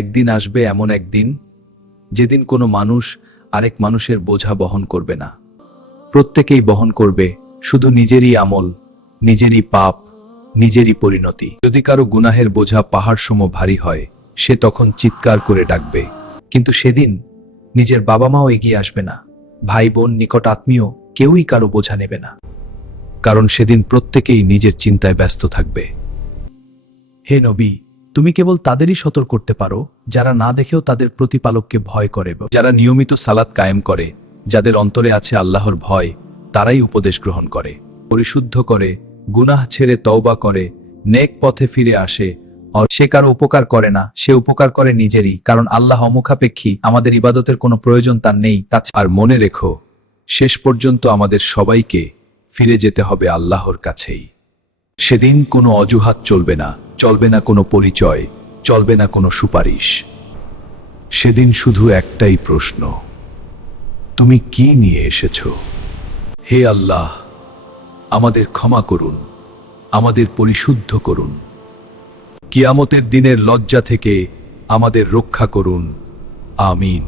একদিন আসবে এমন একদিন, যেদিন কোনো মানুষ আরেক মানুষের বোঝা বহন করবে না। প্রত্যেকেই বহন করবে শুধু নিজেরই আমল, নিজেরই পাপ, নিজেরই পরিণতি। যদি কারো গুনাহের বোঝা পাহাড় সম ভারী হয়, সে তখন চিৎকার করে ডাকবে। কিন্তু সেদিন নিজের বাবা মাও এগিয়ে আসবে না, ভাই বোন, নিকট আত্মীয় কেউই কারো বোঝা নেবে না। কারণ সেদিন প্রত্যেকেই নিজের চিন্তায় ব্যস্ত থাকবে। হে নবী, তুমি কেবল তাদেরই সতর্ক করতে পারো যারা না দেখেও তাদের প্রতিপালককে ভয় করে, যারা নিয়মিত সালাত কায়েম করে, যাদের অন্তরে আছে আল্লাহর ভয়, তারাই উপদেশ গ্রহণ করে, পরিশুদ্ধ করে, গুনাহ ছেড়ে তওবা করে, নেক পথে ফিরে আসে। আর সে কারো উপকার করে না, সে উপকার করে নিজেরই, কারণ আল্লাহ অমুখাপেক্ষী, আমাদের ইবাদতের কোনো প্রয়োজন তার নেই। আর মনে রেখো, শেষ পর্যন্ত আমাদের সবাইকে ফিরে যেতে হবে আল্লাহর কাছেই। সেদিন কোনো অজুহাত চলবে না, চলবে না কোনো পরিচয়, চলবে না কোনো সুপারিশ। সেদিন শুধু একটাই প্রশ্ন, তুমি কি নিয়ে এসেছ? হে আল্লাহ, আমাদের ক্ষমা করুন, আমাদের পরিশুদ্ধ করুন, কিয়ামতের দিনের লজ্জা থেকে আমাদের রক্ষা করুন। আমিন।